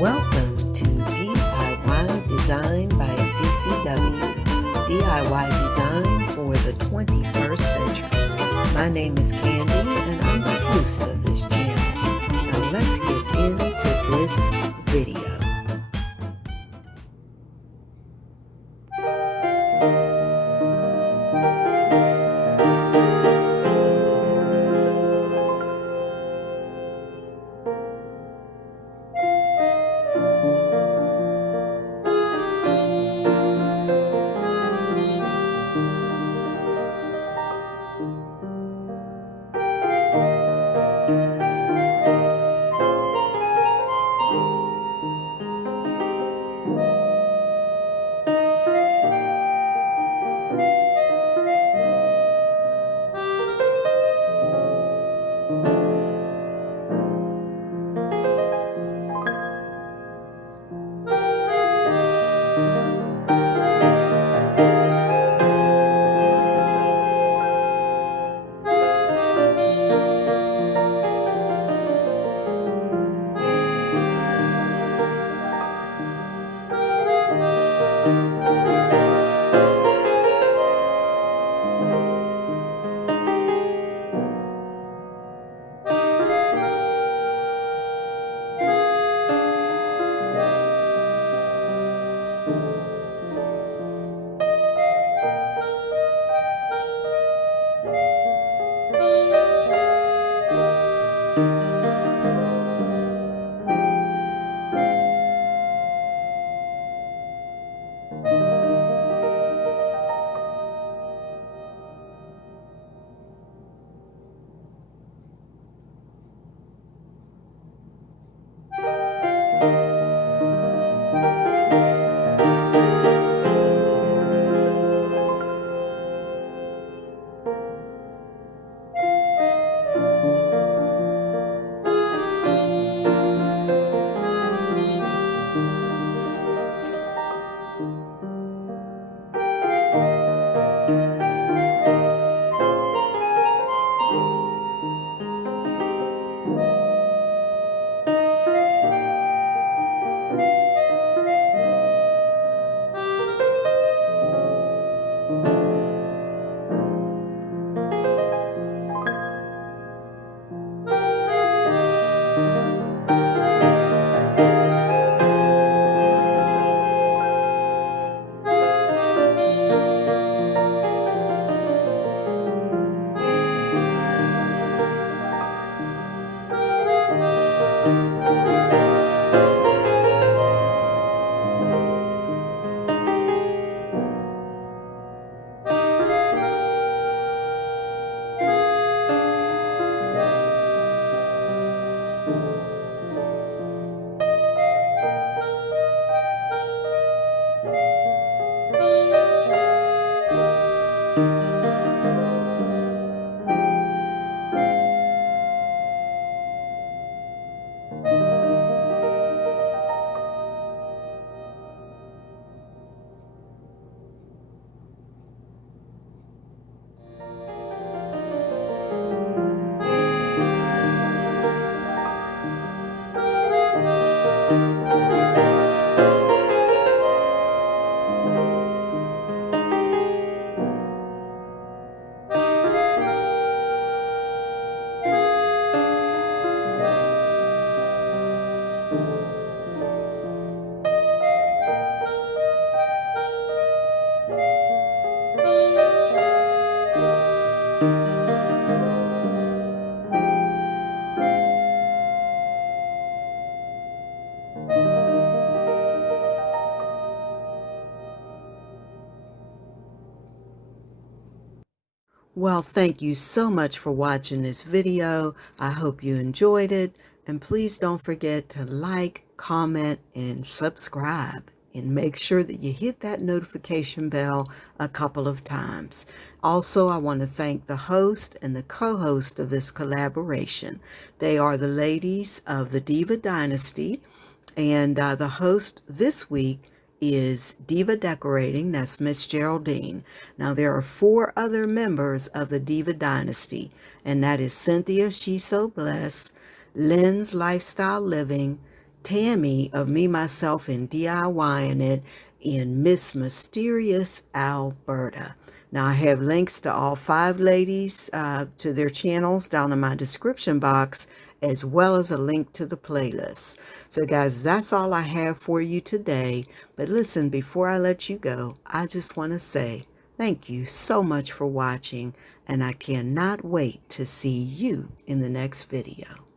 Welcome to DIY Design by CCW, DIY Design for the 21st Century. My name is Candy and I'm the host of this channel. Now let's get into this video. Well, thank you so much for watching this video. I hope you enjoyed it. And please don't forget to like, comment, and subscribe. And make sure that you hit that notification bell a couple of times. Also, I want to thank the host and the co-host of this collaboration. They are the ladies of the Diva Dynasty. And the host this week is Diva Decorating, that's Miss Geraldine. Now there are 4 other members of the Diva Dynasty, and that is Cynthia ShesoBless, Lynn's Lifestyle Living, Tammy of Me, Myself, and DIYing It in Miss Mysterious, Alberta. Now, I have links to all 5 ladies, to their channels down in my description box, as well as a link to the playlist. So, guys, that's all I have for you today. But listen, before I let you go, I just want to say thank you so much for watching, and I cannot wait to see you in the next video.